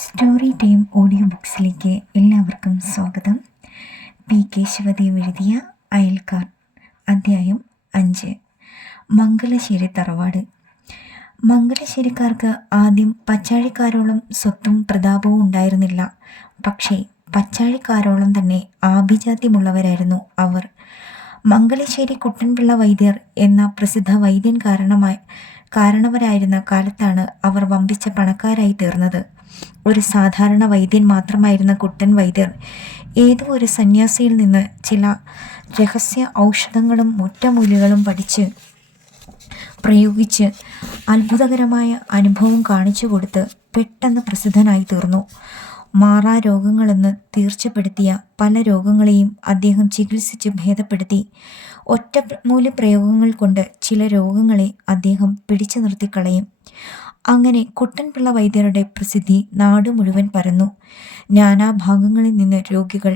Story time audio ബുക്സിലേക്ക് എല്ലാവർക്കും സ്വാഗതം. P Kesavadev എഴുതിയ അയൽക്കാർ, അധ്യായം 5. മംഗലശ്ശേരി തറവാട്. മംഗലശ്ശേരിക്കാർക്ക് ആദ്യം പച്ചാഴിക്കാരോളം സ്വത്തും പ്രതാപവും ഉണ്ടായിരുന്നില്ല. പക്ഷേ പച്ചാഴിക്കാരോളം തന്നെ ആഭിജാത്യമുള്ളവരായിരുന്നു അവർ. മംഗലശ്ശേരി കുട്ടൻപിള്ള വൈദ്യർ എന്ന പ്രസിദ്ധ വൈദ്യൻ കാരണവരായിരുന്ന കാലത്താണ് അവർ വമ്പിച്ച പണക്കാരായി തീർന്നത്. ഒരു സാധാരണ വൈദ്യൻ മാത്രമായിരുന്ന കുട്ടൻ വൈദ്യർ ഏതോ ഒരു സന്യാസിയിൽ നിന്ന് ചില രഹസ്യ ഔഷധങ്ങളും ഒറ്റമൂലികളും പ്രയോഗിച്ച് അത്ഭുതകരമായ അനുഭവം കാണിച്ചു കൊടുത്ത് പെട്ടെന്ന് പ്രസിദ്ധനായി തീർന്നു. മാറാ രോഗങ്ങളെന്ന് തീർച്ചപ്പെടുത്തിയ പല രോഗങ്ങളെയും അദ്ദേഹം ചികിത്സിച്ച് ഭേദപ്പെടുത്തി. ഒറ്റമൂലി പ്രയോഗങ്ങൾ കൊണ്ട് ചില രോഗങ്ങളെ അദ്ദേഹം പിടിച്ചു നിർത്തിക്കളയും. അങ്ങനെ കുട്ടൻപിള്ള വൈദ്യരുടെ പ്രസിദ്ധി നാടു മുഴുവൻ പരന്നു. നാനാഭാഗങ്ങളിൽ നിന്ന് രോഗികൾ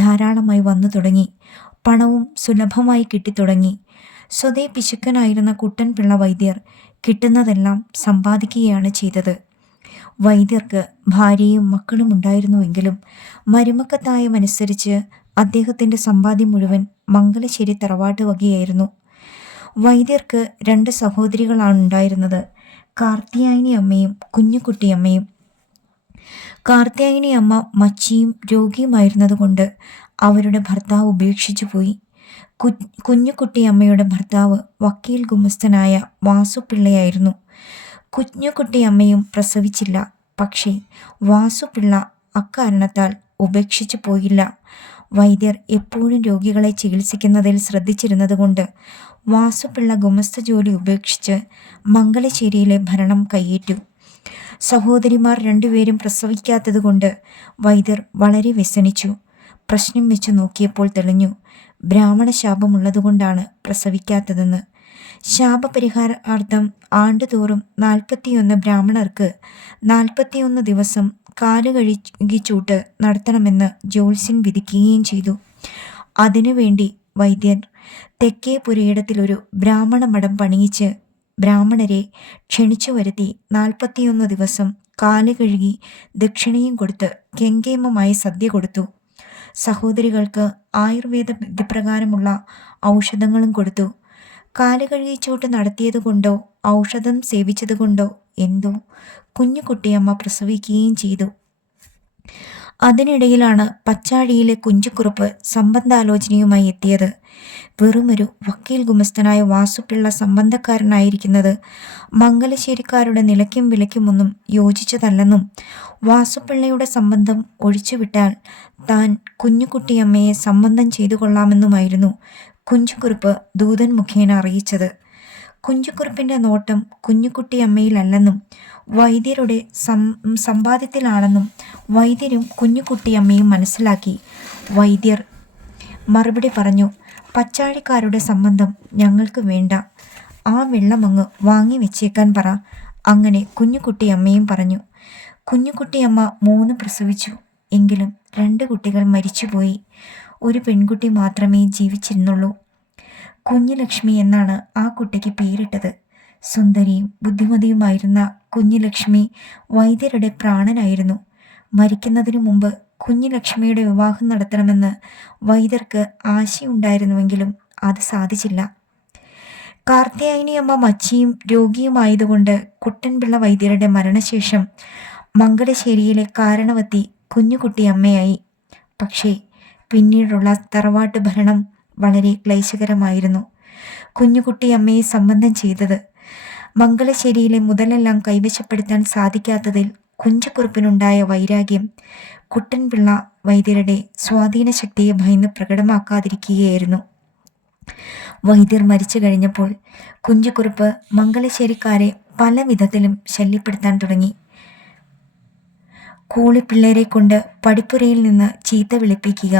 ധാരാളമായി വന്നു തുടങ്ങി. പണവും സുലഭമായി കിട്ടിത്തുടങ്ങി. സ്വതേ പിശുക്കനായിരുന്ന കുട്ടൻപിള്ള വൈദ്യർ കിട്ടുന്നതെല്ലാം സമ്പാദിക്കുകയാണ് ചെയ്തത്. വൈദ്യർക്ക് ഭാര്യയും മക്കളും ഉണ്ടായിരുന്നുവെങ്കിലും മരുമക്കത്തായമനുസരിച്ച് അദ്ദേഹത്തിൻ്റെ സമ്പാദ്യം മുഴുവൻ മംഗലശ്ശേരി തറവാട്ട് വകയായിരുന്നു. വൈദ്യർക്ക് 2 സഹോദരികളാണ് ഉണ്ടായിരുന്നത്, കാർത്യായനി അമ്മയും കുഞ്ഞുകുട്ടിയമ്മയും. കാർത്യായനി അമ്മ മച്ചിയും രോഗിയുമായിരുന്നതുകൊണ്ട് അവരുടെ ഭർത്താവ് ഉപേക്ഷിച്ചു പോയി. കുഞ്ഞുകുട്ടിയമ്മയുടെ ഭർത്താവ് വക്കീൽ ഗുമസ്തനായ വാസുപിള്ളയായിരുന്നു. കുഞ്ഞുകുട്ടിയമ്മയും പ്രസവിച്ചില്ല. പക്ഷേ വാസുപിള്ള അക്കാരണത്താൽ ഉപേക്ഷിച്ചു പോയില്ല. വൈദ്യർ എപ്പോഴും രോഗികളെ ചികിത്സിക്കുന്നതിൽ ശ്രദ്ധിച്ചിരുന്നതുകൊണ്ട് വാസുപിള്ള ഗുമസ്ത ജോലി ഉപേക്ഷിച്ച് മംഗലശ്ശേരിയിലെ ഭരണം കൈയേറ്റു. സഹോദരിമാർ 2 പേരും പ്രസവിക്കാത്തതുകൊണ്ട് വൈദ്യർ വളരെ വ്യസനിച്ചു. പ്രശ്നം വെച്ച് നോക്കിയപ്പോൾ തെളിഞ്ഞു, ബ്രാഹ്മണ ശാപമുള്ളതുകൊണ്ടാണ് പ്രസവിക്കാത്തതെന്ന്. ശാപപരിഹാരാർത്ഥം ആണ്ടുതോറും 41 ബ്രാഹ്മണർക്ക് 41 ദിവസം കാലുകഴുകിച്ചൂട്ട് നടത്തണമെന്ന് ജ്യോത്സ്യൻ വിധിക്കുകയും ചെയ്തു. അതിനുവേണ്ടി വൈദ്യർ തെക്കേ പുരയിടത്തിലൊരു ബ്രാഹ്മണ മഠം പണിയിച്ച് ബ്രാഹ്മണരെ ക്ഷണിച്ചു വരുത്തി 41 ദിവസം കാലുകഴുകി ദക്ഷിണയും കൊടുത്ത് കെങ്കേമമായി സദ്യ കൊടുത്തു. സഹോദരികൾക്ക് ആയുർവേദ വിധിപ്രകാരമുള്ള ഔഷധങ്ങളും കൊടുത്തു. കാലുകഴുകിച്ചൂട്ട് നടത്തിയതുകൊണ്ടോ ഔഷധം സേവിച്ചതുകൊണ്ടോ എന്തോ കുഞ്ഞുകുട്ടിയമ്മ പ്രസവിക്കുകയും ചെയ്തു. അതിനിടയിലാണ് പച്ചാഴിയിലെ കുഞ്ചുകുറുപ്പ് സംബന്ധാലോചനയുമായി എത്തിയത്. വെറുമൊരു വക്കീൽ ഗുമസ്തനായ വാസുപിള്ള സംബന്ധക്കാരനായിരിക്കുന്നത് മംഗലശ്ശേരിക്കാരുടെ നിലയ്ക്കും വിലയ്ക്കുമൊന്നും യോജിച്ചതല്ലെന്നും വാസുപിള്ളയുടെ സംബന്ധം ഒഴിച്ചുവിട്ടാൽ താൻ കുഞ്ഞുകുട്ടിയമ്മയെ സംബന്ധം ചെയ്തു കൊള്ളാമെന്നുമായിരുന്നു കുഞ്ചുകുറുപ്പ് ദൂതൻ മുഖേന അറിയിച്ചത്. കുഞ്ചുകുറുപ്പിൻ്റെ നോട്ടം കുഞ്ഞുകുട്ടിയമ്മയിലല്ലെന്നും വൈദ്യരുടെ സമ്പാദ്യത്തിലാണെന്നും വൈദ്യരും കുഞ്ഞുകുട്ടിയമ്മയും മനസ്സിലാക്കി. വൈദ്യർ മറുപടി പറഞ്ഞു, പച്ചാഴിക്കാരുടെ സംബന്ധം ഞങ്ങൾക്ക് വേണ്ട, ആ വെള്ളമങ്ങ് വാങ്ങി വെച്ചേക്കാൻ പറ. അങ്ങനെ കുഞ്ഞുകുട്ടിയമ്മയും പറഞ്ഞു. കുഞ്ഞുകുട്ടിയമ്മ 3 പ്രസവിച്ചു. എങ്കിലും 2 കുട്ടികൾ മരിച്ചുപോയി. ഒരു പെൺകുട്ടി മാത്രമേ ജീവിച്ചിരുന്നുള്ളൂ. കുഞ്ഞുലക്ഷ്മി എന്നാണ് ആ കുട്ടിക്ക് പേരിട്ടത്. സുന്ദരിയും ബുദ്ധിമതിയുമായിരുന്ന കുഞ്ഞുലക്ഷ്മി വൈദ്യരുടെ പ്രാണനായിരുന്നു. മരിക്കുന്നതിനു മുമ്പ് കുഞ്ഞുലക്ഷ്മിയുടെ വിവാഹം നടത്തണമെന്ന് വൈദ്യർക്ക് ആശയുണ്ടായിരുന്നുവെങ്കിലും അത് സാധിച്ചില്ല. കാർത്യായനി അമ്മ മച്ചിയും രോഗിയുമായതുകൊണ്ട് കുട്ടൻപിള്ള വൈദ്യരുടെ മരണശേഷം മംഗലശ്ശേരിയിലെ കാരണവത്തി കുഞ്ഞുകുട്ടിയമ്മയായി. പക്ഷേ പിന്നീടുള്ള തറവാട്ട് ഭരണം വളരെ ക്ലേശകരമായിരുന്നു. കുഞ്ഞുകുട്ടിയമ്മയെ സംബന്ധം ചെയ്തത് മംഗലശ്ശേരിയിലെ മുതലെല്ലാം കൈവശപ്പെടുത്താൻ സാധിക്കാത്തതിൽ കുഞ്ചുകുറുപ്പിനുണ്ടായ വൈരാഗ്യം കുട്ടൻപിള്ള വൈദ്യരുടെ സ്വാധീന ശക്തിയെ ഭയന്ന് പ്രകടമാക്കാതിരിക്കുകയായിരുന്നു. വൈദ്യർ മരിച്ചു കഴിഞ്ഞപ്പോൾ കുഞ്ചുകുറുപ്പ് മംഗലശ്ശേരിക്കാരെ പല വിധത്തിലും ശല്യപ്പെടുത്താൻ തുടങ്ങി. കൂളിപ്പിള്ളേരെ കൊണ്ട് പടിപ്പുരയിൽ നിന്ന് ചീത്ത വിളിപ്പിക്കുക,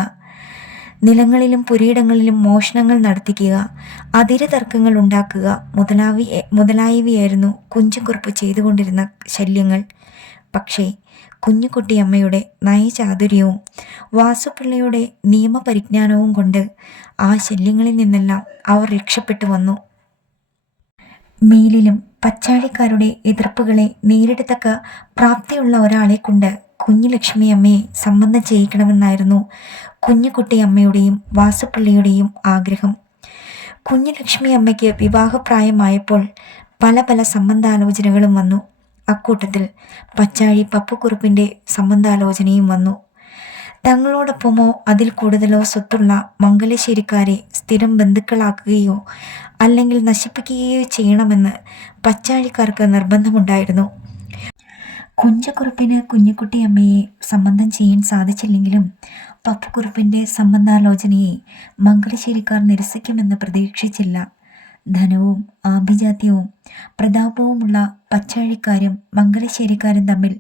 നിലങ്ങളിലും പുരയിടങ്ങളിലും മോഷണങ്ങൾ നടത്തിക്കുക, അതിരുതർക്കങ്ങൾ ഉണ്ടാക്കുക മുതലായവയായിരുന്നു കുഞ്ചുകുറുപ്പ് ചെയ്തുകൊണ്ടിരുന്ന ശല്യങ്ങൾ. പക്ഷേ കുഞ്ഞുകുട്ടിയമ്മയുടെ നയചാതുര്യവും വാസുപിള്ളയുടെ നിയമപരിജ്ഞാനവും കൊണ്ട് ആ ശല്യങ്ങളിൽ നിന്നെല്ലാം അവർ രക്ഷപ്പെട്ടു വന്നു. മേലിലും പച്ചാഴിക്കാരുടെ എതിർപ്പുകളെ നേരിടത്തക്ക പ്രാപ്തിയുള്ള ഒരാളെ കൊണ്ട് കുഞ്ഞുലക്ഷ്മി അമ്മയെ സംബന്ധം ചെയ്യിക്കണമെന്നായിരുന്നു കുഞ്ഞുകുട്ടി അമ്മയുടെയും വാസുപിള്ളയുടെയും ആഗ്രഹം. കുഞ്ഞുലക്ഷ്മി അമ്മയ്ക്ക് വിവാഹപ്രായമായപ്പോൾ പല പല സംബന്ധാലോചനകളും വന്നു. അക്കൂട്ടത്തിൽ പച്ചാഴി പപ്പുക്കുറുപ്പിൻ്റെ സംബന്ധാലോചനയും വന്നു. തങ്ങളോടൊപ്പമോ അതിൽ കൂടുതലോ സ്വത്തുള്ള മംഗലശ്ശേരിക്കാരെ സ്ഥിരം ബന്ധുക്കളാക്കുകയോ അല്ലെങ്കിൽ നശിപ്പിക്കുകയോ ചെയ്യണമെന്ന് പച്ചാഴിക്കാർക്ക് നിർബന്ധമുണ്ടായിരുന്നു. കുഞ്ചക്കുറുപ്പിന് കുഞ്ഞുകുട്ടിയമ്മയെ സംബന്ധം ചെയ്യാൻ സാധിച്ചില്ലെങ്കിലും പപ്പുക്കുറുപ്പിൻ്റെ സംബന്ധാലോചനയെ മംഗലശ്ശേരിക്കാർ നിരസിക്കുമെന്ന് പ്രതീക്ഷിച്ചില്ല. ധനവും ആഭിജാത്യവും പ്രതാപവുമുള്ള പച്ചാഴിക്കാരും മംഗലശ്ശേരിക്കാരും തമ്മിൽ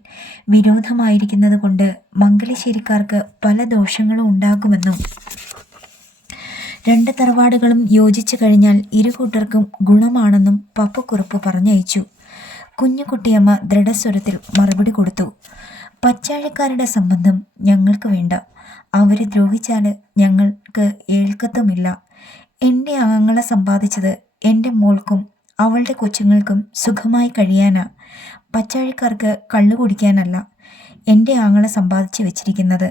വിരോധമായിരിക്കുന്നത് കൊണ്ട് മംഗലശ്ശേരിക്കാർക്ക് പല ദോഷങ്ങളും ഉണ്ടാകുമെന്നും രണ്ട് തറവാടുകളും യോജിച്ചു കഴിഞ്ഞാൽ ഇരുകൂട്ടർക്കും ഗുണമാണെന്നും പപ്പുക്കുറുപ്പ് പറഞ്ഞയച്ചു. കുഞ്ഞുകുട്ടിയമ്മ ദൃഢസ്വരത്തിൽ മറുപടി കൊടുത്തു. പച്ചാഴിക്കാരുടെ സംബന്ധം ഞങ്ങൾക്ക് വേണ്ട. അവരെ ദ്രോഹിച്ചാൽ ഞങ്ങൾക്ക് ഏൽക്കത്തുമില്ല. എൻ്റെ ആങ്ങളെ സമ്പാദിച്ചത് എൻ്റെ മോൾക്കും അവളുടെ കൊച്ചുങ്ങൾക്കും സുഖമായി കഴിയാനാ. പച്ചാഴിക്കാർക്ക് കള്ളു കുടിക്കാനല്ല എൻ്റെ ആങ്ങളെ സമ്പാദിച്ചു വെച്ചിരിക്കുന്നത്.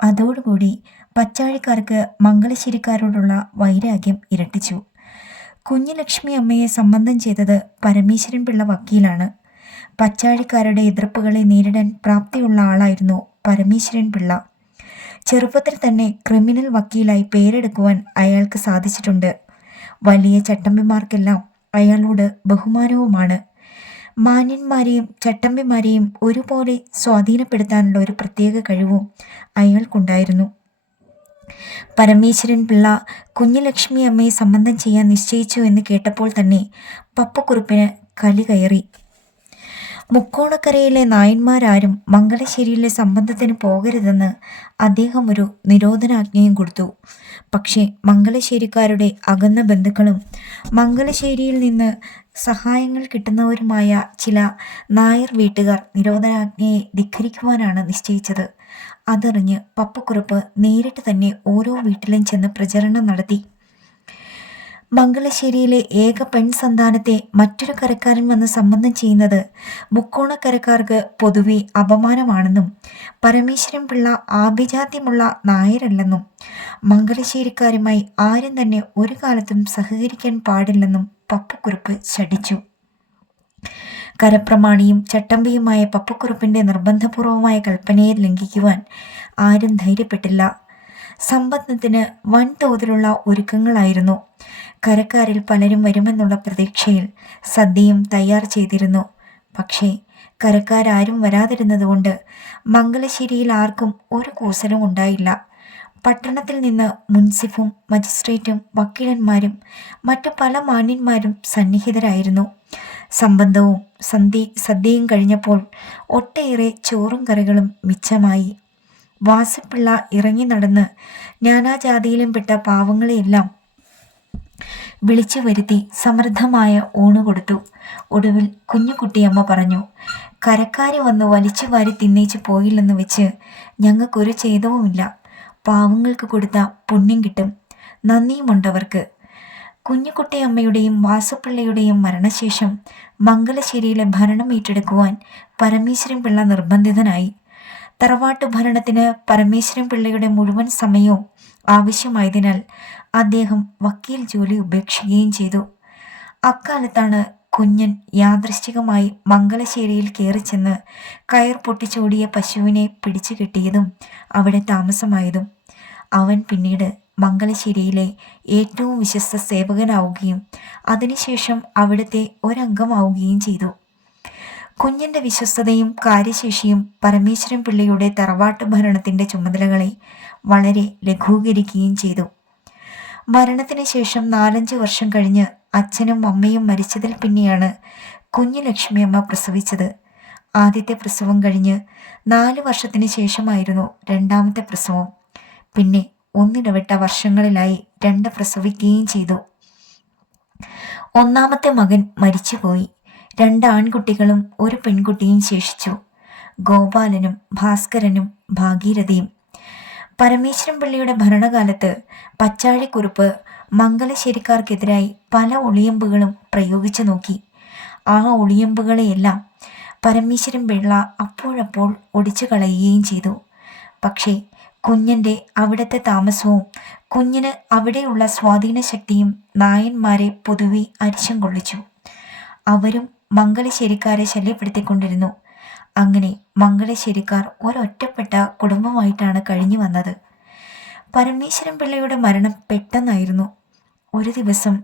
അതോടുകൂടി പച്ചാഴിക്കാർക്ക് മംഗലശ്ശേരിക്കാരോടുള്ള വൈരാഗ്യം ഇരട്ടിച്ചു. കുഞ്ഞുലക്ഷ്മി അമ്മയെ സംബന്ധം ചെയ്തത് പരമേശ്വരൻ പിള്ള വക്കീലാണ്. പച്ചാഴിക്കാരുടെ എതിർപ്പുകളെ നേരിടാൻ പ്രാപ്തിയുള്ള ആളായിരുന്നു പരമേശ്വരൻ പിള്ള. ചെറുപ്പത്തിൽ തന്നെ ക്രിമിനൽ വക്കീലായി പേരെടുക്കുവാൻ അയാൾക്ക് സാധിച്ചിട്ടുണ്ട്. വലിയ ചട്ടമ്പിമാർക്കെല്ലാം അയാളോട് ബഹുമാനവുമാണ്. മാന്യന്മാരെയും ചട്ടമ്പിമാരെയും ഒരുപോലെ സ്വാധീനപ്പെടുത്താനുള്ള ഒരു പ്രത്യേക കഴിവും അയാൾക്കുണ്ടായിരുന്നു. പരമേശ്വരൻ പിള്ള കുഞ്ഞുലക്ഷ്മി അമ്മയെ സംബന്ധം ചെയ്യാൻ നിശ്ചയിച്ചു എന്ന് കേട്ടപ്പോൾ തന്നെ പപ്പുക്കുറുപ്പിന് കലി കയറി. മുക്കോണക്കരയിലെ നായന്മാരാരും മംഗലശ്ശേരിയിലെ സംബന്ധത്തിന് പോകരുതെന്ന് അദ്ദേഹം ഒരു നിരോധനാജ്ഞയും കൊടുത്തു. പക്ഷേ മംഗലശ്ശേരിക്കാരുടെ അകന്ന ബന്ധുക്കളും മംഗലശ്ശേരിയിൽ നിന്ന് സഹായങ്ങൾ കിട്ടുന്നവരുമായ ചില നായർ വീട്ടുകാർ നിരോധനാജ്ഞയെ ധിക്കരിക്കുവാനാണ് നിശ്ചയിച്ചത്. അതറിഞ്ഞ് പപ്പുക്കുറുപ്പ് നേരിട്ട് തന്നെ ഓരോ വീട്ടിലും ചെന്ന് പ്രചരണം നടത്തി. മംഗലശ്ശേരിയിലെ ഏക പെൺസന്താനത്തെ മറ്റൊരു കരക്കാരൻ വന്ന് സംബന്ധം ചെയ്യുന്നത് മുക്കോണക്കരക്കാർക്ക് പൊതുവെ അപമാനമാണെന്നും പരമേശ്വരൻ പിള്ള ആഭിജാത്യമുള്ള നായരല്ലെന്നും മംഗലശ്ശേരിക്കാരുമായി ആരും തന്നെ ഒരു കാലത്തും സഹകരിക്കാൻ പാടില്ലെന്നും പപ്പുക്കുറുപ്പ് ശഠിച്ചു. കരപ്രമാണിയും ചട്ടമ്പിയുമായ പപ്പുക്കുറുപ്പിൻ്റെ നിർബന്ധപൂർവമായ കൽപ്പനയെ ലംഘിക്കുവാൻ ആരും ധൈര്യപ്പെട്ടില്ല. സംബന്ധത്തിന് വൻതോതിലുള്ള ഒരുക്കങ്ങളായിരുന്നു. കരക്കാരിൽ പലരും വരുമെന്നുള്ള പ്രതീക്ഷയിൽ സദ്യയും തയ്യാർ ചെയ്തിരുന്നു. പക്ഷേ കരക്കാരും വരാതിരുന്നതുകൊണ്ട് മംഗലശ്ശേരിയിൽ ആർക്കും ഒരു കൂസലും ഉണ്ടായില്ല. പട്ടണത്തിൽ നിന്ന് മുൻസിഫും മജിസ്ട്രേറ്റും വക്കീലന്മാരും മറ്റു പല മാന്യന്മാരും സന്നിഹിതരായിരുന്നു. സംബന്ധവും സദ്യയും കഴിഞ്ഞപ്പോൾ ഒട്ടേറെ ചോറും കറികളും മിച്ചമായി. വാസുപിള്ള ഇറങ്ങി നടന്ന് നാനാജാതിയിലും പെട്ട പാവങ്ങളെയെല്ലാം വിളിച്ചു വരുത്തി സമൃദ്ധമായ ഊണ് കൊടുത്തു. ഒടുവിൽ കുഞ്ഞുകുട്ടിയമ്മ പറഞ്ഞു, കരക്കാര് വന്ന് വലിച്ചു വാരി തിന്നേച്ച് പോയില്ലെന്ന് വെച്ച് ഞങ്ങൾക്കൊരു ഛേദവുമില്ല. പാവങ്ങൾക്ക് കൊടുത്ത പുണ്യം കിട്ടും. നന്ദിയുമുണ്ടവർക്ക്. കുഞ്ഞുകുട്ടിയമ്മയുടെയും വാസുപിള്ളയുടെയും മരണശേഷം മംഗലശ്ശേരിയിലെ ഭരണം ഏറ്റെടുക്കുവാൻ പരമേശ്വരൻ പിള്ള നിർബന്ധിതനായി. തറവാട്ടു ഭരണത്തിന് പരമേശ്വരൻ പിള്ളയുടെ മുഴുവൻ സമയവും ആവശ്യമായതിനാൽ അദ്ദേഹം വക്കീൽ ജോലി ഉപേക്ഷിക്കുകയും ചെയ്തു. അക്കാലത്താണ് കുഞ്ഞൻ യാദൃശ്ചികമായി മംഗലശ്ശേരിയിൽ കയറിച്ചെന്ന് കയർ പൊട്ടിച്ചോടിയ പശുവിനെ പിടിച്ചു കെട്ടിയതും അവിടെ താമസമായതും. അവൻ പിന്നീട് മംഗലശ്ശേരിയിലെ ഏറ്റവും വിശ്വസ്ത സേവകനാവുകയും അതിനുശേഷം അവിടുത്തെ ഒരംഗമാവുകയും ചെയ്തു. കുഞ്ഞൻ്റെ വിശ്വസ്തതയും കാര്യശേഷിയും പരമേശ്വരൻ പിള്ളയുടെ തറവാട്ട് ഭരണത്തിൻ്റെ ചുമതലകളെ വളരെ ലഘൂകരിക്കുകയും ചെയ്തു. മരണത്തിന് ശേഷം 4-5 വർഷം കഴിഞ്ഞ് അച്ഛനും അമ്മയും മരിച്ചതിൽ പിന്നെയാണ് കുഞ്ഞുലക്ഷ്മിയമ്മ പ്രസവിച്ചത്. ആദ്യത്തെ പ്രസവം കഴിഞ്ഞ് 4 വർഷത്തിന് ശേഷമായിരുന്നു രണ്ടാമത്തെ പ്രസവം. പിന്നെ ഒന്നിടവിട്ട വർഷങ്ങളിലായി 2 പ്രസവിക്കുകയും ചെയ്തു. ഒന്നാമത്തെ മകൻ മരിച്ചുപോയി. 2 ആൺകുട്ടികളും 1 പെൺകുട്ടിയും ശേഷിച്ചു. ഗോപാലനും ഭാസ്കരനും ഭാഗീരഥയും. പരമേശ്വരൻ പിള്ളയുടെ ഭരണകാലത്ത് പച്ചാഴിക്കുറുപ്പ് മംഗലശ്ശേരിക്കാർക്കെതിരായി പല ഒളിയമ്പുകളും പ്രയോഗിച്ചു നോക്കി. ആ ഒളിയമ്പുകളെയെല്ലാം പരമേശ്വരൻ പിള്ള അപ്പോഴപ്പോൾ ഒടിച്ചു കളയുകയും ചെയ്തു. പക്ഷേ കുഞ്ഞൻ്റെ അവിടുത്തെ താമസവും കുഞ്ഞിന് അവിടെയുള്ള സ്വാധീന ശക്തിയും നായന്മാരെ പൊതുവെ അരിശം കൊള്ളിച്ചു. അവരും മംഗലശ്ശേരിക്കാരെ ശല്യപ്പെടുത്തിക്കൊണ്ടിരുന്നു. അങ്ങനെ മംഗലശ്ശേരിക്കാർ ഒരൊറ്റപ്പെട്ട കുടുംബമായിട്ടാണ് കഴിഞ്ഞു വന്നത്. പരമേശ്വരൻ പിള്ളയുടെ മരണം പെട്ടെന്നായിരുന്നു. ഒരു ദിവസം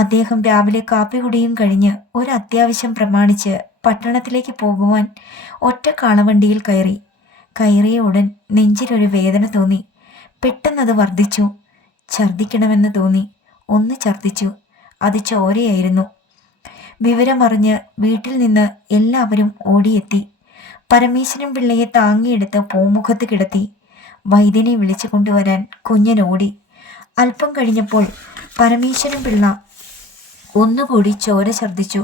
അദ്ദേഹം രാവിലെ കാപ്പികുടിയും കഴിഞ്ഞ് ഒരു അത്യാവശ്യം പ്രമാണിച്ച് പട്ടണത്തിലേക്ക് പോകുവാൻ ഒറ്റ കാളവണ്ടിയിൽ കയറിയ ഉടൻ നെഞ്ചിലൊരു വേദന തോന്നി. പെട്ടെന്നത് വർദ്ധിച്ചു. ഛർദ്ദിക്കണമെന്ന് തോന്നി. ഒന്ന് ഛർദ്ദിച്ചു. അത് ചോരയായിരുന്നു. വിവരമറിഞ്ഞ് വീട്ടിൽ നിന്ന് എല്ലാവരും ഓടിയെത്തി. പരമേശ്വരൻ പിള്ളയെ താങ്ങിയെടുത്ത് പൂമുഖത്ത് കിടത്തി. വൈദ്യനെ വിളിച്ചു കൊണ്ടുവരാൻ കുഞ്ഞൻ ഓടി. അല്പം കഴിഞ്ഞപ്പോൾ പരമേശ്വരൻ പിള്ള ഒന്നുകൂടി ചോര ഛർദ്ദിച്ചു.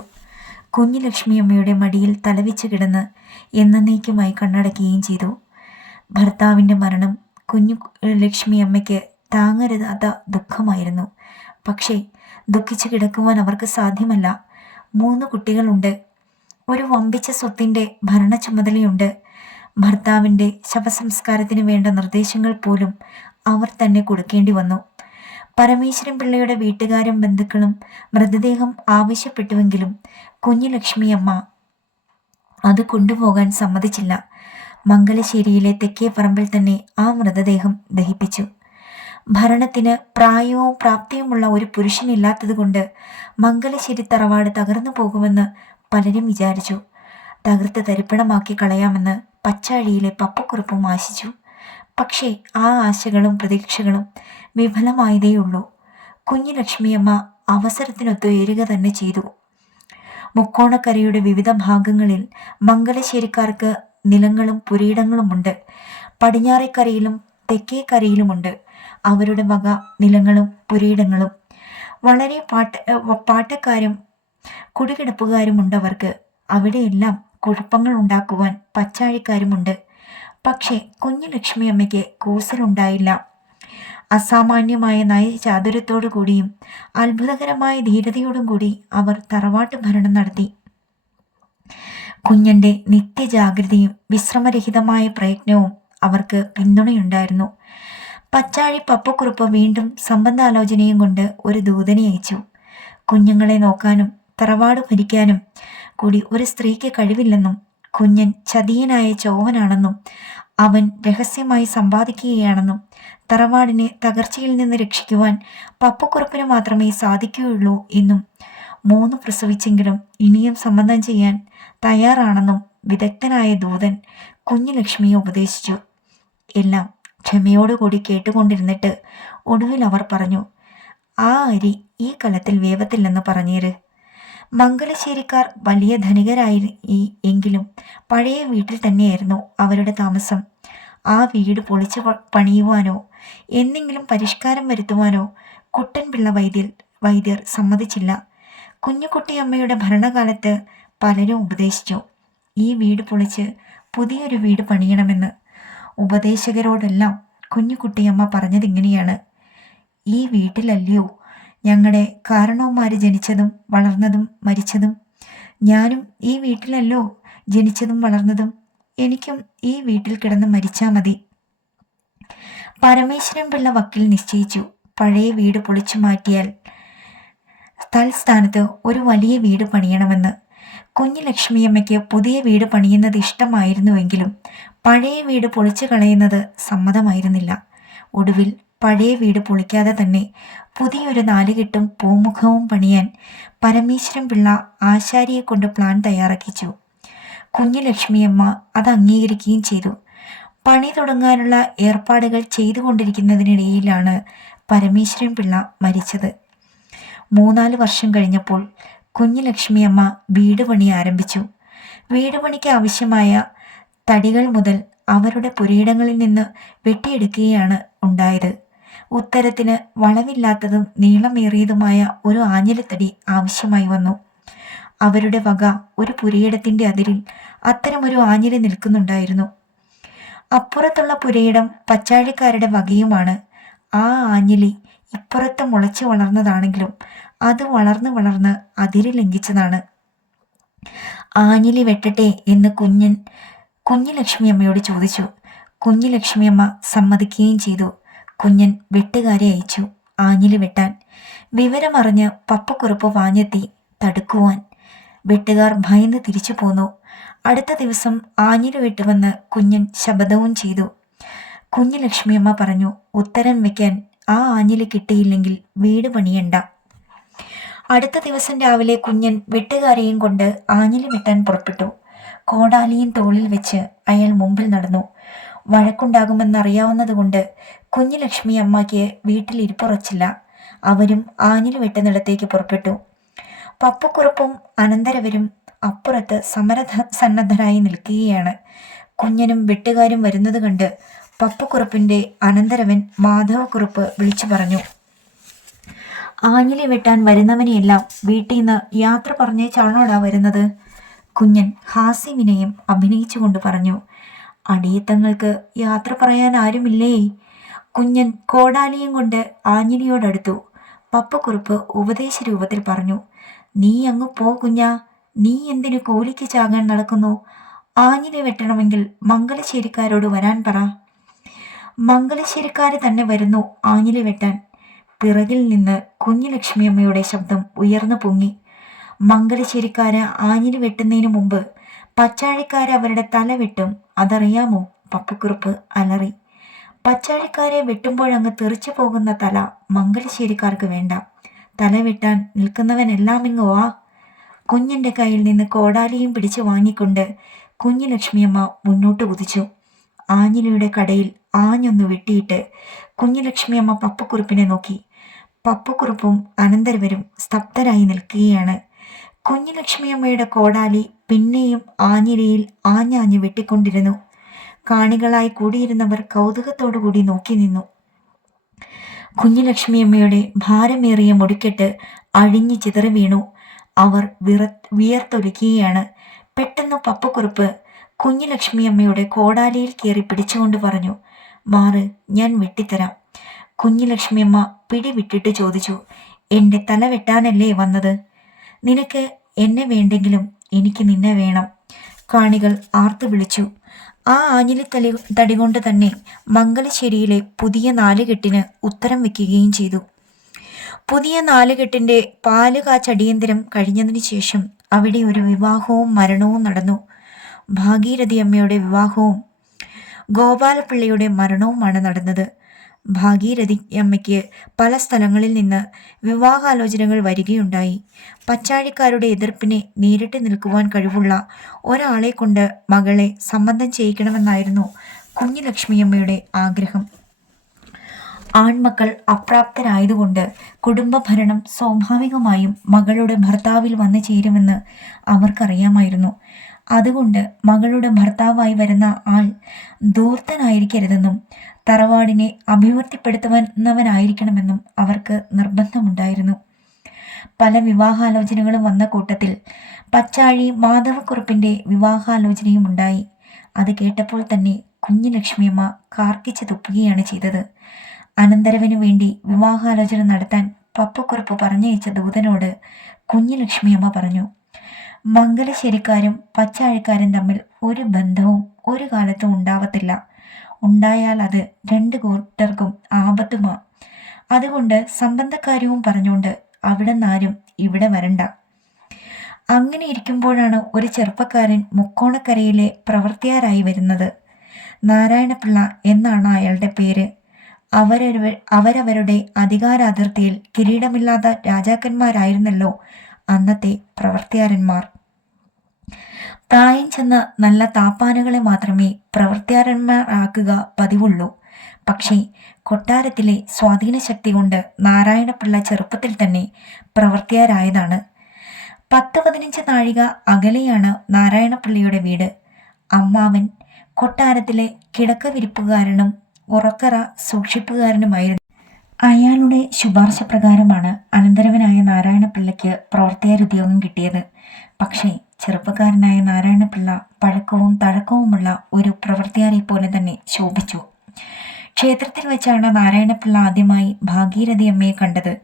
കുഞ്ഞു ലക്ഷ്മിയമ്മയുടെ മടിയിൽ തലവെച്ച് കിടന്ന് എന്നേക്കുമായി കണ്ണടക്കുകയും ചെയ്തു. ഭർത്താവിൻ്റെ മരണം കുഞ്ഞു ലക്ഷ്മിയമ്മയ്ക്ക് താങ്ങരുതാത്ത ദുഃഖമായിരുന്നു. പക്ഷേ ദുഃഖിച്ചു കിടക്കുവാൻ അവർക്ക് സാധ്യമല്ല. 3 കുട്ടികളുണ്ട്. ഒരു വമ്പിച്ച സ്വത്തിൻ്റെ ഭരണ ചുമതലയുണ്ട്. ഭർത്താവിൻ്റെ ശവസംസ്കാരത്തിന് വേണ്ട നിർദ്ദേശങ്ങൾ പോലും അവർ തന്നെ കൊടുക്കേണ്ടി വന്നു. പരമേശ്വരൻ പിള്ളയുടെ വീട്ടുകാരും ബന്ധുക്കളും മൃതദേഹം ആവശ്യപ്പെട്ടുവെങ്കിലും കുഞ്ഞു ലക്ഷ്മിയമ്മ അത് കൊണ്ടുപോകാൻ സമ്മതിച്ചില്ല. മംഗലശ്ശേരിയിലെ തെക്കേ പറമ്പിൽ തന്നെ ആ മൃതദേഹം ദഹിപ്പിച്ചു. ഭരണത്തിന് പ്രായവും പ്രാപ്തിയുമുള്ള ഒരു പുരുഷനില്ലാത്തതുകൊണ്ട് മംഗലശ്ശേരി തറവാട് തകർന്നു പോകുമെന്ന് പലരും വിചാരിച്ചു. തകർത്ത് തരിപ്പണമാക്കി കളയാമെന്ന് പച്ചാഴിയിലെ പപ്പക്കുറുപ്പും ആശിച്ചു. പക്ഷേ ആ ആശകളും പ്രതീക്ഷകളും വിഫലമായതേയുള്ളൂ. കുഞ്ഞു ലക്ഷ്മിയമ്മ അവസരത്തിനൊത്തുയരുക തന്നെ ചെയ്തു. മുക്കോണക്കരയുടെ വിവിധ ഭാഗങ്ങളിൽ മംഗലശ്ശേരിക്കാർക്ക് നിലങ്ങളും പുരയിടങ്ങളുമുണ്ട്. പടിഞ്ഞാറേക്കരയിലും തെക്കേക്കരയിലുമുണ്ട് അവരുടെ വക നിലങ്ങളും പുരയിടങ്ങളും. വളരെ പാട്ടക്കാരും കുടികിടപ്പുകാരുമുണ്ടവർക്ക്. അവിടെയെല്ലാം കുഴപ്പങ്ങൾ ഉണ്ടാക്കുവാൻ പച്ചാഴിക്കാരുമുണ്ട്. പക്ഷേ കുഞ്ഞു ലക്ഷ്മിയമ്മയ്ക്ക് കൂസലുണ്ടായില്ല. അസാമാന്യമായ നയചാതുര്യത്തോടു കൂടിയും അത്ഭുതകരമായ ധീരതയോടും കൂടി അവർ തറവാട്ട് ഭരണം നടത്തി. കുഞ്ഞൻ്റെ നിത്യജാഗ്രതയും വിശ്രമരഹിതമായ പ്രയത്നവും അവർക്ക് പിന്തുണയുണ്ടായിരുന്നു. പച്ചാഴി പപ്പക്കുറുപ്പ് വീണ്ടും സംബന്ധാലോചനയും കൊണ്ട് ഒരു ദൂതനെ അയച്ചു. കുഞ്ഞുങ്ങളെ നോക്കാനും തറവാട് ഭരിക്കാനും കൂടി ഒരു സ്ത്രീക്ക് കഴിവില്ലെന്നും കുഞ്ഞൻ ചതിയനായ ചോവനാണെന്നും അവൻ രഹസ്യമായി സമ്പാദിക്കുകയാണെന്നും തറവാടിനെ തകർച്ചയിൽ നിന്ന് രക്ഷിക്കുവാൻ പപ്പക്കുറുപ്പിന് മാത്രമേ സാധിക്കുകയുള്ളൂ എന്നും 3 പ്രസവിച്ചെങ്കിലും ഇനിയും സംബന്ധം ചെയ്യാൻ തയ്യാറാണെന്നും വിദഗ്ധനായ ദൂതൻ കുഞ്ഞു ലക്ഷ്മിയെ ഉപദേശിച്ചു. എല്ലാം ക്ഷമയോടുകൂടി കേട്ടുകൊണ്ടിരുന്നിട്ട് ഒടുവിൽ അവർ പറഞ്ഞു, ആ അരി ഈ കലത്തിൽ വേവത്തില്ലെന്ന് പറഞ്ഞേര്. മംഗലശ്ശേരിക്കാർ വലിയ ധനികരായി എങ്കിലും പഴയ വീട്ടിൽ തന്നെയായിരുന്നു അവരുടെ താമസം. ആ വീട് പൊളിച്ചു പണിയുവാനോ എന്തെങ്കിലും പരിഷ്കാരം വരുത്തുവാനോ കുട്ടൻപിള്ള വൈദ്യർ സമ്മതിച്ചില്ല. കുഞ്ഞുകുട്ടിയമ്മയുടെ ഭരണകാലത്ത് പലരും ഉപദേശിച്ചു, ഈ വീട് പൊളിച്ച് പുതിയൊരു വീട് പണിയണമെന്ന്. ഉപദേശകരോടെല്ലാം കുഞ്ഞുകുട്ടിയമ്മ പറഞ്ഞതിങ്ങനെയാണ്, ഈ വീട്ടിലല്ലയോ ഞങ്ങളുടെ കാരണവന്മാർ ജനിച്ചതും വളർന്നതും മരിച്ചതും? ഞാനും ഈ വീട്ടിലല്ലോ ജനിച്ചതും വളർന്നതും. എനിക്കും ഈ വീട്ടിൽ കിടന്ന് മരിച്ചാൽ മതി. പരമേശ്വരൻ പിള്ള വക്കീൽ നിശ്ചയിച്ചു, പഴയ വീട് പൊളിച്ചു മാറ്റിയാൽ തൽസ്ഥാനത്ത് ഒരു വലിയ വീട് പണിയണമെന്ന്. കുഞ്ഞു ലക്ഷ്മിയമ്മയ്ക്ക് പുതിയ വീട് പണിയുന്നത് ഇഷ്ടമായിരുന്നുവെങ്കിലും പഴയ വീട് പൊളിച്ചു കളയുന്നത് സമ്മതമായിരുന്നില്ല. ഒടുവിൽ പഴയ വീട് പൊളിക്കാതെ തന്നെ പുതിയൊരു 4 കെട്ടും പൂമുഖവും പണിയാൻ പരമേശ്വരൻ പിള്ള ആശാരിയെ കൊണ്ട് പ്ലാൻ തയ്യാറാക്കിച്ചു. കുഞ്ഞു ലക്ഷ്മിയമ്മ അത് അംഗീകരിക്കുകയും ചെയ്തു. പണി തുടങ്ങാനുള്ള ഏർപ്പാടുകൾ ചെയ്തുകൊണ്ടിരിക്കുന്നതിനിടയിലാണ് പരമേശ്വരൻ പിള്ള മരിച്ചത്. 3-4 വർഷം കഴിഞ്ഞപ്പോൾ കുഞ്ഞു ലക്ഷ്മിയമ്മ വീട് പണി ആരംഭിച്ചു. വീട് പണിക്ക് ആവശ്യമായ തടികൾ മുതൽ അവരുടെ പുരയിടങ്ങളിൽ നിന്ന് വെട്ടിയെടുക്കുകയാണ് ഉണ്ടായത്. ഉത്തരത്തിന് വളവില്ലാത്തതും നീളമേറിയതുമായ ഒരു ആഞ്ഞിലിത്തടി ആവശ്യമായി വന്നു. അവരുടെ വക ഒരു പുരയിടത്തിൻ്റെ അതിരിൽ അത്തരമൊരു ആഞ്ഞിലി നിൽക്കുന്നുണ്ടായിരുന്നു. അപ്പുറത്തുള്ള പുരയിടം പച്ചാഴിക്കാരുടെ വകയുമാണ്. ആ ആഞ്ഞിലി ഇപ്പുറത്ത് മുളച്ചു വളർന്നതാണെങ്കിലും അത് വളർന്ന് അതിര് ലംഘിച്ചതാണ്. ആഞ്ഞിലി വെട്ടട്ടെ എന്ന് കുഞ്ഞുലക്ഷ്മി അമ്മയോട് ചോദിച്ചു. കുഞ്ഞുലക്ഷ്മി അമ്മ സമ്മതിക്കുകയും ചെയ്തു. കുഞ്ഞൻ വെട്ടുകാരെ അയച്ചു ആഞ്ഞിലി വെട്ടാൻ. വിവരമറിഞ്ഞ് പപ്പക്കുറുപ്പ് പാഞ്ഞെത്തി തടുക്കുവാൻ. വെട്ടുകാർ ഭയന്ന് തിരിച്ചു പോന്നു. അടുത്ത ദിവസം ആഞ്ഞിലി വെട്ടുവെന്ന് കുഞ്ഞൻ ശപഥവും ചെയ്തു. കുഞ്ഞുലക്ഷ്മിയമ്മ പറഞ്ഞു, ഉത്തരം വയ്ക്കാൻ ആ ആഞ്ഞിലി കിട്ടിയില്ലെങ്കിൽ വീട് പണിയണ്ട. അടുത്ത ദിവസം രാവിലെ കുഞ്ഞൻ വെട്ടുകാരെയും കൊണ്ട് ആഞ്ഞിലി വെട്ടാൻ പുറപ്പെട്ടു. കോടാലിയും തോളിൽ വെച്ച് അയാൾ മുമ്പിൽ നടന്നു. വഴക്കുണ്ടാകുമെന്നറിയാവുന്നതുകൊണ്ട് കുഞ്ഞുലക്ഷ്മി അമ്മയ്ക്ക് വീട്ടിൽ ഇരിപ്പുറച്ചില്ല. അവരും ആഞ്ഞിലി വെട്ടുന്നിടത്തേക്ക് പുറപ്പെട്ടു. പപ്പക്കുറുപ്പും അനന്തരവരും അപ്പുറത്ത് സന്നദ്ധരായി നിൽക്കുകയാണ്. കുഞ്ഞനും വെട്ടുകാരും വരുന്നത് കണ്ട് പപ്പക്കുറുപ്പിൻ്റെ അനന്തരവൻ മാധവക്കുറുപ്പ് വിളിച്ചു പറഞ്ഞു, ആഞ്ഞിലി വെട്ടാൻ വരുന്നവനെയെല്ലാം വീട്ടിൽ നിന്ന് യാത്ര പറഞ്ഞേച്ചാണോടാ വരുന്നത്? കുഞ്ഞൻ ഹാസ്യവിനയം അഭിനയിച്ചുകൊണ്ട് പറഞ്ഞു, അടിയത്തങ്ങൾക്ക് യാത്ര പറയാൻ ആരുമില്ലേ? കുഞ്ഞൻ കോടാലിയും കൊണ്ട് ആഞ്ഞിലിയോടടുത്തു. പപ്പക്കുറുപ്പ് ഉപദേശ രൂപത്തിൽ പറഞ്ഞു, നീ അങ്ങ് പോ കുഞ്ഞാ, നീ എന്തിനു കൂലിക്ക് ചാകാൻ നടക്കുന്നു? ആഞ്ഞിലി വെട്ടണമെങ്കിൽ മംഗലശ്ശേരിക്കാരോട് വരാൻ പറ. മംഗലശ്ശേരിക്കാര് തന്നെ വരുന്നു ആഞ്ഞിലി വെട്ടാൻ. പിറകിൽ നിന്ന് കുഞ്ഞുലക്ഷ്മിയമ്മയുടെ ശബ്ദം ഉയർന്നു പൊങ്ങി. മംഗലശ്ശേരിക്കാര് ആഞ്ഞിലി വെട്ടുന്നതിന് മുമ്പ് പച്ചാഴിക്കാര് അവരുടെ തല വെട്ടും, അതറിയാമോ? പപ്പക്കുറുപ്പ് അലറി. പച്ചാഴിക്കാരെ വെട്ടുമ്പോഴങ്ങ് തെറിച്ചു പോകുന്ന തല മംഗലശ്ശേരിക്കാർക്ക് വേണ്ട. തല വെട്ടാൻ നിൽക്കുന്നവനെല്ലാമിങ്ങ് വാ. കുഞ്ഞിൻ്റെ കയ്യിൽ നിന്ന് കോടാലിയും പിടിച്ചു വാങ്ങിക്കൊണ്ട് കുഞ്ഞുലക്ഷ്മിയമ്മ മുന്നോട്ട് കുതിച്ചു. ആഞ്ഞിലിയുടെ കടയിൽ ആഞ്ഞൊന്ന് വെട്ടിയിട്ട് കുഞ്ഞുലക്ഷ്മിയമ്മ പപ്പക്കുറുപ്പിനെ നോക്കി. പപ്പക്കുറുപ്പും അനന്തരവരും സ്തബ്ധരായി നിൽക്കുകയാണ്. കുഞ്ഞുലക്ഷ്മിയമ്മയുടെ കോടാലി പിന്നെയും ആഞ്ഞിലിയിൽ ആഞ്ഞാഞ്ഞ് വെട്ടിക്കൊണ്ടിരുന്നു. കാണികളായി കൂടിയിരുന്നവർ കൗതുകത്തോടുകൂടി നോക്കി നിന്നു. കുഞ്ഞുലക്ഷ്മിയമ്മയുടെ ഭാരമേറിയ മുടിക്കെട്ട് അഴിഞ്ഞു ചിതറി വീണു. അവർ വിയർത്തൊലിക്കുകയാണ്. പെട്ടെന്ന് പപ്പക്കുറുപ്പ് കുഞ്ഞുലക്ഷ്മിയമ്മയുടെ കോടാലിയിൽ കയറി പിടിച്ചുകൊണ്ട് പറഞ്ഞു, മാറ്, ഞാൻ വെട്ടിത്തരാം. കുഞ്ഞുലക്ഷ്മിയമ്മ പിടിവിട്ടിട്ട് ചോദിച്ചു, എൻ്റെ തല വെട്ടാനല്ലേ വന്നത്? നിനക്ക് എന്നെ വേണ്ടെങ്കിലും എനിക്ക് നിന്നെ വേണം. കാണികൾ ആർത്തു വിളിച്ചു. ആ ആഞ്ഞിലി തടി കൊണ്ട് തന്നെ മംഗലശ്ശേരിയിലെ പുതിയ നാലുകെട്ടിന് ഉത്തരം വയ്ക്കുകയും ചെയ്തു. പുതിയ നാലുകെട്ടിൻ്റെ പാലുകാച്ചടിയന്തരം കഴിഞ്ഞതിന് ശേഷം അവിടെ ഒരു വിവാഹവും മരണവും നടന്നു. ഭാഗീരഥി അമ്മയുടെ വിവാഹവും ഗോപാലപിള്ളയുടെ മരണവുമാണ് നടന്നത്. ഭാഗീരഥി അമ്മയ്ക്ക് പല സ്ഥലങ്ങളിൽ നിന്ന് വിവാഹാലോചനകൾ വരികയുണ്ടായി. പച്ചാഴിക്കാരുടെ എതിർപ്പിനെ നേരിട്ട് നിൽക്കുവാൻ കഴിവുള്ള ഒരാളെ കൊണ്ട് മകളെ സംബന്ധം ചെയ്യിക്കണമെന്നായിരുന്നു കുഞ്ഞുലക്ഷ്മിയമ്മയുടെ ആഗ്രഹം. ആൺമക്കൾ അപ്രാപ്തരായതുകൊണ്ട് കുടുംബഭരണം സ്വാഭാവികമായും മകളുടെ ഭർത്താവിൽ വന്നു ചേരുമെന്ന് അവർക്കറിയാമായിരുന്നു. അതുകൊണ്ട് മകളുടെ ഭർത്താവായി വരുന്ന ആൾ ധൂർത്തനായിരിക്കരുതെന്നും തറവാടിനെ അഭിവൃദ്ധിപ്പെടുത്തുന്നവനായിരിക്കണമെന്നും അവർക്ക് നിർബന്ധമുണ്ടായിരുന്നു. പല വിവാഹാലോചനകളും വന്ന കൂട്ടത്തിൽ പച്ചാഴി മാധവക്കുറുപ്പിൻ്റെ വിവാഹാലോചനയും ഉണ്ടായി. അത് കേട്ടപ്പോൾ തന്നെ കുഞ്ഞുലക്ഷ്മിയമ്മ കാർക്കിച്ച് തുപ്പുകയാണ് ചെയ്തത്. അനന്തരവനു വേണ്ടി വിവാഹാലോചന നടത്താൻ പപ്പക്കുറുപ്പ് പറഞ്ഞയച്ച ദൂതനോട് കുഞ്ഞുലക്ഷ്മിയമ്മ പറഞ്ഞു, മംഗലശ്ശേരിക്കാരും പച്ചാഴിക്കാരും തമ്മിൽ ഒരു ബന്ധവും ഒരു കാലത്തും ഉണ്ടാവത്തില്ല. ഉണ്ടായാൽ അത് രണ്ടു കൂട്ടർക്കും ആപത്തുമാ. അതുകൊണ്ട് സംബന്ധക്കാര്യവും പറഞ്ഞുകൊണ്ട് അവിടെ നിന്നാരും ഇവിടെ വരണ്ട. അങ്ങനെ ഇരിക്കുമ്പോഴാണ് ഒരു ചെറുപ്പക്കാരൻ മുക്കോണക്കരയിലെ പ്രവർത്തിയാരായി വരുന്നത്. നാരായണപിള്ള എന്നാണ് അയാളുടെ പേര്. അവരവരുടെ അധികാരാതിർത്തിയിൽ കിരീടമില്ലാത്ത രാജാക്കന്മാരായിരുന്നല്ലോ അന്നത്തെ പ്രവർത്തിയാരന്മാർ. പ്രായം ചെന്ന നല്ല താപ്പാനുകളെ മാത്രമേ പ്രവർത്തിയാരന്മാരാക്കുക പതിവുള്ളൂ. പക്ഷേ കൊട്ടാരത്തിലെ സ്വാധീന ശക്തി കൊണ്ട് നാരായണപിള്ള ചെറുപ്പത്തിൽ തന്നെ പ്രവർത്തിയാരായതാണ്. 10-15 നാഴിക അകലെയാണ് നാരായണപിള്ളയുടെ വീട്. അമ്മാവൻ കൊട്ടാരത്തിലെ കിടക്കവിരിപ്പുകാരനും ഉറക്കറ സൂക്ഷിപ്പുകാരനുമായിരുന്നു. അയാളുടെ ശുപാർശ പ്രകാരമാണ് അനന്തരവനായ നാരായണപിള്ളയ്ക്ക് പ്രവർത്തിയാരുദ്യോഗം കിട്ടിയത്. പക്ഷേ ചെറുപ്പക്കാരനായ നാരായണപിള്ള പഴക്കവും തഴക്കവുമുള്ള ഒരു പ്രവർത്തിയാരെ പോലെ തന്നെ ശോഭിച്ചു. ക്ഷേത്രത്തിൽ വെച്ചാണ് നാരായണപിള്ള ആദ്യമായി ഭാഗീരഥി അമ്മയെ കണ്ടത്.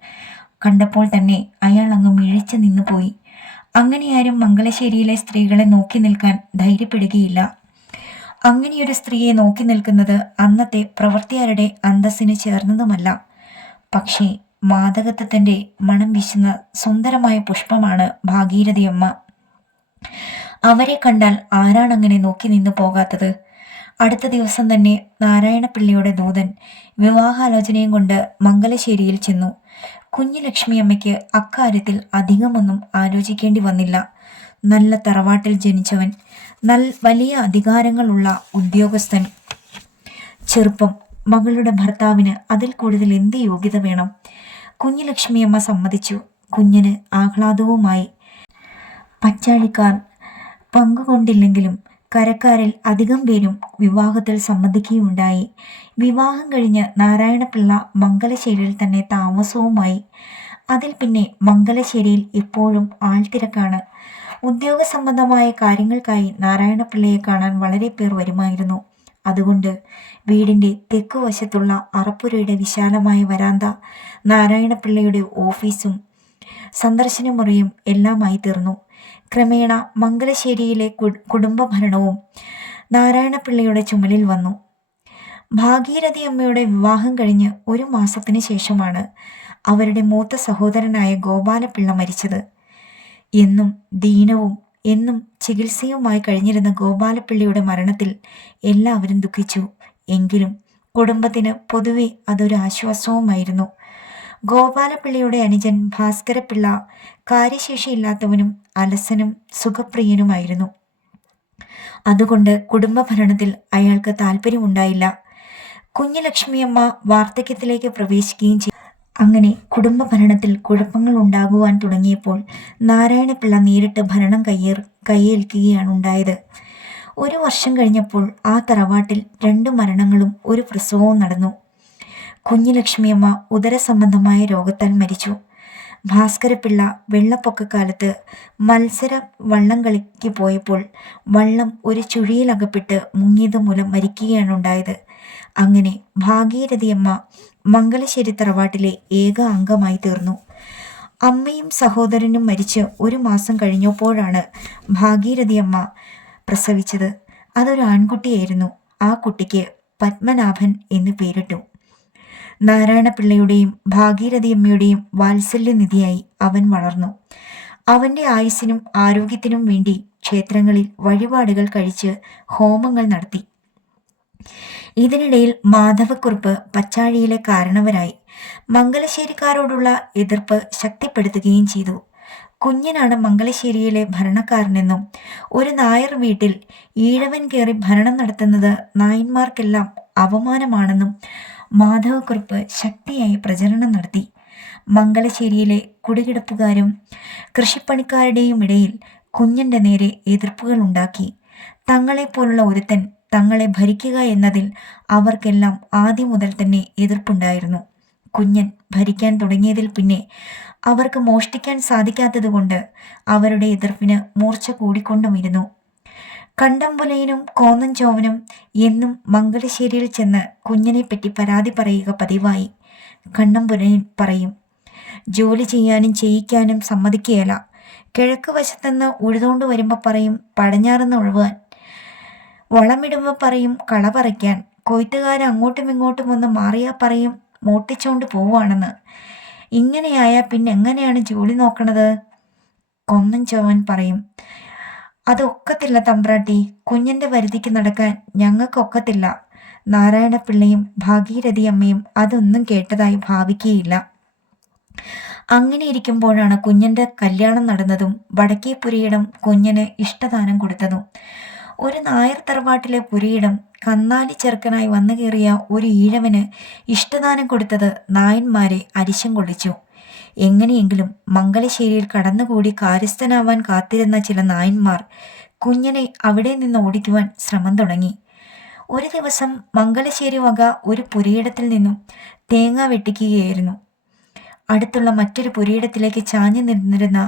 കണ്ടപ്പോൾ തന്നെ അയാൾ അങ്ങ് മിഴിച്ചു നിന്നുപോയി. അങ്ങനെയാരും മംഗലശ്ശേരിയിലെ സ്ത്രീകളെ നോക്കി നിൽക്കാൻ ധൈര്യപ്പെടുകയില്ല. അങ്ങനെയൊരു സ്ത്രീയെ നോക്കി നിൽക്കുന്നത് അന്നത്തെ പ്രവർത്തിയാരുടെ അന്തസ്സിന് ചേർന്നതുമല്ല. പക്ഷേ മാദകത്വത്തിന്റെ മണം വീശുന്ന സുന്ദരമായ പുഷ്പമാണ് ഭാഗീരഥിയമ്മ. അവരെ കണ്ടാൽ ആരാണങ്ങനെ നോക്കി നിന്നു പോകാത്തത്? അടുത്ത ദിവസം തന്നെ നാരായണപിള്ളയുടെ ദൂതൻ വിവാഹാലോചനയും കൊണ്ട് മംഗലശ്ശേരിയിൽ ചെന്നു. കുഞ്ഞു ലക്ഷ്മിയമ്മയ്ക്ക് അക്കാര്യത്തിൽ അധികമൊന്നും ആലോചിക്കേണ്ടി വന്നില്ല. നല്ല തറവാട്ടിൽ ജനിച്ചവൻ, വലിയ അധികാരങ്ങളുള്ള ഉദ്യോഗസ്ഥൻ, ചെറുപ്പം, മകളുടെ ഭർത്താവിന് അതിൽ കൂടുതൽ എന്ത് യോഗ്യത വേണം? കുഞ്ഞു ലക്ഷ്മിയമ്മ സമ്മതിച്ചു. കുഞ്ഞിന് ആഹ്ലാദവുമായി. പച്ചാഴിക്കാർ പങ്കുകൊണ്ടില്ലെങ്കിലും കരക്കാരിൽ അധികം പേരും വിവാഹത്തിൽ സമ്മതിക്കുകയുണ്ടായി. വിവാഹം കഴിഞ്ഞ് നാരായണപിള്ള മംഗലശ്ശേരിയിൽ തന്നെ താമസവുമായി. അതിൽ പിന്നെ മംഗലശ്ശേരിയിൽ എപ്പോഴും ആൾത്തിരക്കാണ്. ഉദ്യോഗ സംബന്ധമായ കാര്യങ്ങൾക്കായി നാരായണപിള്ളയെ കാണാൻ വളരെ പേർ വരുമായിരുന്നു. അതുകൊണ്ട് വീടിൻ്റെ തെക്കുവശത്തുള്ള അറപ്പുരയുടെ വിശാലമായ വരാന്ത നാരായണപിള്ളയുടെ ഓഫീസും സന്ദർശന മുറിയും എല്ലാമായി തീർന്നു. ക്രമേണ മംഗലശ്ശേരിയിലെ കുടുംബഭരണവും നാരായണപിള്ളയുടെ ചുമലിൽ വന്നു. ഭാഗീരഥി അമ്മയുടെ വിവാഹം കഴിഞ്ഞ് 1 മാസത്തിന് ശേഷമാണ് അവരുടെ മൂത്ത സഹോദരനായ ഗോപാലപിള്ള മരിച്ചത്. എന്നും ദീനവും എന്നും ചികിത്സയുമായി കഴിഞ്ഞിരുന്ന ഗോപാലപിള്ളയുടെ മരണത്തിൽ എല്ലാവരും ദുഃഖിച്ചു. എങ്കിലും കുടുംബത്തിന് പൊതുവെ അതൊരു ആശ്വാസവുമായിരുന്നു. ഗോപാലപിള്ളയുടെ അനുജൻ ഭാസ്കരപിള്ള കാര്യശേഷിയില്ലാത്തവനും അലസനും സുഖപ്രിയനുമായിരുന്നു. അതുകൊണ്ട് കുടുംബഭരണത്തിൽ അയാൾക്ക് താല്പര്യമുണ്ടായില്ല. കുഞ്ഞു ലക്ഷ്മിയമ്മ വാർദ്ധക്യത്തിലേക്ക് പ്രവേശിക്കുകയും ചെയ്തു. അങ്ങനെ കുടുംബഭരണത്തിൽ കുഴപ്പങ്ങൾ ഉണ്ടാകുവാൻ തുടങ്ങിയപ്പോൾ നാരായണപിള്ള നേരിട്ട് ഭരണം കയ്യേൽക്കുകയാണ് ഉണ്ടായത്. 1 വർഷം കഴിഞ്ഞപ്പോൾ ആ തറവാട്ടിൽ 2 മരണങ്ങളും 1 പ്രസവവും നടന്നു. കുഞ്ഞു ലക്ഷ്മിയമ്മ ഉദരസംബന്ധമായ രോഗത്താൽ മരിച്ചു. ഭാസ്കരപിള്ള വെള്ളപ്പൊക്കക്കാലത്ത് മത്സര വള്ളം കളിക്ക് പോയപ്പോൾ വള്ളം ഒരു ചുഴിയിലകപ്പെട്ട് മുങ്ങിയത് മൂലം മരിക്കുകയാണ് ഉണ്ടായത്. അങ്ങനെ ഭാഗീരഥിയമ്മ മംഗലശ്ശേരി തറവാട്ടിലെ ഏക അംഗമായി തീർന്നു. അമ്മയും സഹോദരനും മരിച്ച് 1 മാസം കഴിഞ്ഞപ്പോഴാണ് ഭാഗീരഥിയമ്മ പ്രസവിച്ചത്. അതൊരു ആൺകുട്ടിയായിരുന്നു. ആ കുട്ടിക്ക് പത്മനാഭൻ എന്ന് പേരിട്ടു. നാരായണപിള്ളയുടെയും ഭാഗീരഥിയമ്മയുടെയും വാത്സല്യനിധിയായി അവൻ വളർന്നു. അവന്റെ ആയുസ്സിനും ആരോഗ്യത്തിനും വേണ്ടി ക്ഷേത്രങ്ങളിൽ വഴിപാടുകൾ കഴിച്ച് ഹോമങ്ങൾ നടത്തി. ഇതിനിടയിൽ മാധവക്കുറുപ്പ് പച്ചാഴിയിലെ കാരണവരായി. മംഗലശ്ശേരിക്കാരോടുള്ള എതിർപ്പ് ശക്തിപ്പെടുത്തുകയും ചെയ്തു. കുഞ്ഞനാണ് മംഗലശ്ശേരിയിലെ ഭരണക്കാരനെന്നും ഒരു നായർ വീട്ടിൽ ഈഴവൻ കയറി ഭരണം നടത്തുന്നത് നായന്മാർക്കെല്ലാം അപമാനമാണെന്നും മാധവക്കുറുപ്പ് ശക്തിയായി പ്രചരണം നടത്തി. മംഗലശ്ശേരിയിലെ കുടികിടപ്പുകാരും കൃഷിപ്പണിക്കാരുടെയും ഇടയിൽ കുഞ്ഞന്റെ നേരെ എതിർപ്പുകൾ ഉണ്ടാക്കി. തങ്ങളെപ്പോലുള്ള ഒരുത്തൻ തങ്ങളെ ഭരിക്കുക എന്നതിൽ അവർക്കെല്ലാം ആദ്യം മുതൽ തന്നെ എതിർപ്പുണ്ടായിരുന്നു. കുഞ്ഞൻ ഭരിക്കാൻ തുടങ്ങിയതിൽ പിന്നെ അവർക്ക് മോഷ്ടിക്കാൻ സാധിക്കാത്തതുകൊണ്ട് അവരുടെ എതിർപ്പിന് മൂർച്ച കൂടിക്കൊണ്ടുമിരുന്നു. കണ്ടംപുലയനും കോന്നഞ്ചോവനും എന്നും മംഗലശ്ശേരിയിൽ ചെന്ന് കുഞ്ഞനെപ്പറ്റി പരാതി പറയുക പതിവായി. കണ്ടംപുലയൻ പറയും, ജോലി ചെയ്യാനും ചെയ്യിക്കാനും സമ്മതിക്കുകയില്ല. കിഴക്ക് വശത്തുനിന്ന് ഉഴുതുകൊണ്ട് വരുമ്പോൾ പറയും പടിഞ്ഞാറുന്ന് ഒഴുവാൻ, വളമിടുമ്പോൾ പറയും കള പറിക്കാൻ, കൊയ്ത്തുകാരൻ അങ്ങോട്ടും ഇങ്ങോട്ടും ഒന്ന് മാറിയാൽ പറയും മോട്ടിച്ചോണ്ട് പോവുകയാണെന്ന്. ഇങ്ങനെയായാൽ പിന്നെ എങ്ങനെയാണ് ജോലി നോക്കണത്? കൊന്നഞ്ചോവൻ പറയും, അതൊക്കത്തില്ല തമ്പ്രാട്ടി, കുഞ്ഞിൻ്റെ വരുതിക്ക് നടക്കാൻ ഞങ്ങൾക്കൊക്കത്തില്ല. നാരായണപിള്ളയും ഭാഗീരഥി അമ്മയും അതൊന്നും കേട്ടതായി ഭാവിക്കുകയില്ല. അങ്ങനെ ഇരിക്കുമ്പോഴാണ് കുഞ്ഞൻ്റെ കല്യാണം നടന്നതും വടക്കേ പുരയിടം കുഞ്ഞിന് ഇഷ്ടദാനം കൊടുത്തതും. ഒരു നായർ തറവാട്ടിലെ പുരയിടം കന്നാലി ചെറുക്കനായി വന്നു കയറിയ ഒരു ഈഴവന് ഇഷ്ടദാനം കൊടുത്തത് നായന്മാരെ അരിശം കൊള്ളിച്ചു. എങ്ങനെയെങ്കിലും മംഗലശ്ശേരിയിൽ കടന്നുകൂടി കാര്യസ്ഥനാവാൻ കാത്തിരുന്ന ചില നായന്മാർ കുഞ്ഞനെ അവിടെ നിന്ന് ഓടിക്കുവാൻ ശ്രമം തുടങ്ങി. ഒരു ദിവസം മംഗലശ്ശേരി വക ഒരു പുരയിടത്തിൽ നിന്നും തേങ്ങ വെട്ടിക്കുകയായിരുന്നു. അടുത്തുള്ള മറ്റൊരു പുരയിടത്തിലേക്ക് ചാഞ്ഞു നിന്നിരുന്ന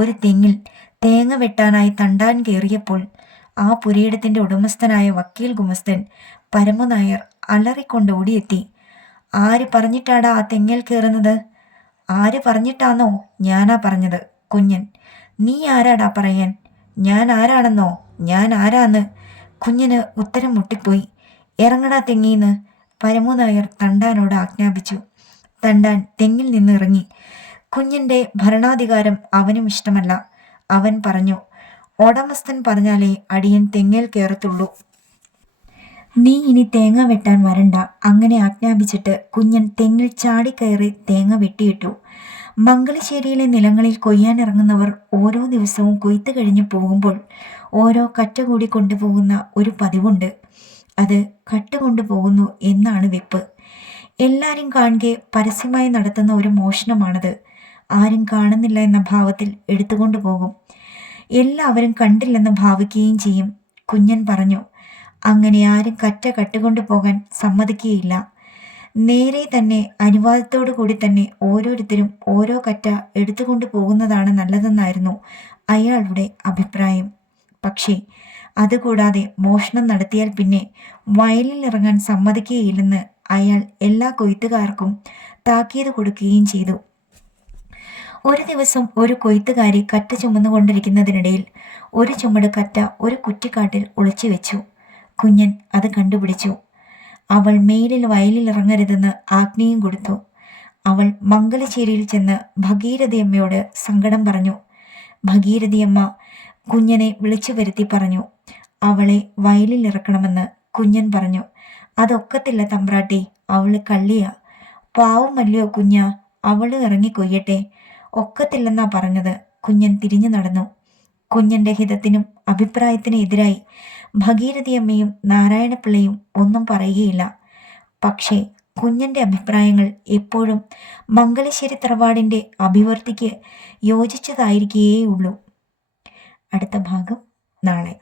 ഒരു തെങ്ങിൽ തേങ്ങ വെട്ടാനായി തണ്ടാൻ കയറിയപ്പോൾ ആ പുരയിടത്തിൻ്റെ ഉടമസ്ഥനായ വക്കീൽ ഗുമസ്തൻ പരമനായർ അലറിക്കൊണ്ട് ഓടിയെത്തി. ആര് പറഞ്ഞിട്ടാടാ ആ തെങ്ങിൽ കയറുന്നത്? ആര് പറഞ്ഞിട്ടാന്നോ? ഞാനാ പറഞ്ഞത്. കുഞ്ഞൻ, നീ ആരാടാ പറയാൻ? ഞാൻ ആരാണെന്നോ? ഞാൻ ആരാന്ന് കുഞ്ഞിന് ഉത്തരം മുട്ടിപ്പോയി. ഇറങ്ങടാ തെങ്ങീന്ന് പരമു നായർ തണ്ടാനോട് ആജ്ഞാപിച്ചു. തണ്ടാൻ തെങ്ങിൽ നിന്ന് ഇറങ്ങി. കുഞ്ഞിൻ്റെ ഭരണാധികാരം അവനും ഇഷ്ടമല്ല. അവൻ പറഞ്ഞു, ഉടമസ്ഥൻ പറഞ്ഞാലേ അടിയൻ തെങ്ങേൽ കയറത്തുള്ളൂ. നീ ഇനി തേങ്ങ വെട്ടാൻ വരണ്ട. അങ്ങനെ ആജ്ഞാപിച്ചിട്ട് കുഞ്ഞൻ തെങ്ങിൽ ചാടിക്കയറി തേങ്ങ വെട്ടിയിട്ടു. മംഗലശ്ശേരിയിലെ നിലങ്ങളിൽ കൊയ്യാനിറങ്ങുന്നവർ ഓരോ ദിവസവും കൊയ്ത്ത് കഴിഞ്ഞു പോകുമ്പോൾ ഓരോ കറ്റ കൂടി കൊണ്ടുപോകുന്ന ഒരു പതിവുണ്ട്. അത് കട്ട കൊണ്ടുപോകുന്നു എന്നാണ് വെപ്പ്. എല്ലാവരും കാണുകെ പരസ്യമായി നടത്തുന്ന ഒരു മോഷണമാണത്. ആരും കാണുന്നില്ല എന്ന ഭാവത്തിൽ എടുത്തുകൊണ്ടു പോകും. എല്ലാവരും കണ്ടില്ലെന്ന് ഭാവിക്കുകയും ചെയ്യും. കുഞ്ഞൻ പറഞ്ഞു, അങ്ങനെ ആരും കറ്റ കട്ടുകൊണ്ടു പോകാൻ സമ്മതിക്കുകയില്ല. നേരെ തന്നെ അനുവാദത്തോടു കൂടി തന്നെ ഓരോരുത്തരും ഓരോ കറ്റ എടുത്തുകൊണ്ടു പോകുന്നതാണ് നല്ലതെന്നായിരുന്നു അയാളുടെ അഭിപ്രായം. പക്ഷേ അതുകൂടാതെ മോഷണം നടത്തിയാൽ പിന്നെ വയലിൽ ഇറങ്ങാൻ സമ്മതിക്കുകയില്ലെന്ന് അയാൾ എല്ലാ കൊയ്ത്തുകാർക്കും താക്കീത് കൊടുക്കുകയും ചെയ്തു. ഒരു ദിവസം ഒരു കൊയ്ത്തുകാരി കറ്റ ചുമന്നുകൊണ്ടിരിക്കുന്നതിനിടയിൽ ഒരു ചുമട് കറ്റ ഒരു കുറ്റിക്കാട്ടിൽ ഒളിച്ചു വെച്ചു. കുഞ്ഞൻ അത് കണ്ടുപിടിച്ചു. അവൾ മേലിൽ വയലിൽ ഇറങ്ങരുതെന്ന് ആജ്ഞയും കൊടുത്തു. അവൾ മംഗലശ്ശേരിയിൽ ചെന്ന് ഭഗീരഥിയമ്മയോട് സങ്കടം പറഞ്ഞു. ഭഗീരഥിയമ്മ കുഞ്ഞനെ വിളിച്ചു വരുത്തി പറഞ്ഞു, അവളെ വയലിൽ ഇറക്കണമെന്ന്. കുഞ്ഞൻ പറഞ്ഞു, അതൊക്കത്തില്ല തമ്പ്രാട്ടി, അവള് കള്ളിയാ. പാവമല്ലയോ കുഞ്ഞ, അവള് ഇറങ്ങി കൊയ്യട്ടെ. ഒക്കത്തില്ലെന്നാ പറഞ്ഞത്. കുഞ്ഞൻ തിരിഞ്ഞു നടന്നു. കുഞ്ഞന്റെ ഹിതത്തിനും അഭിപ്രായത്തിനും എതിരായി ഭഗീരഥിയമ്മയും നാരായണപിള്ളയും ഒന്നും പറയുകയില്ല. പക്ഷേ കുഞ്ഞന്റെ അഭിപ്രായങ്ങൾ എപ്പോഴും മംഗലശ്ശേരി തറവാടിൻ്റെ അഭിവൃദ്ധിക്ക് യോജിച്ചതായിരിക്കേയുള്ളൂ. അടുത്ത ഭാഗം നാളെ.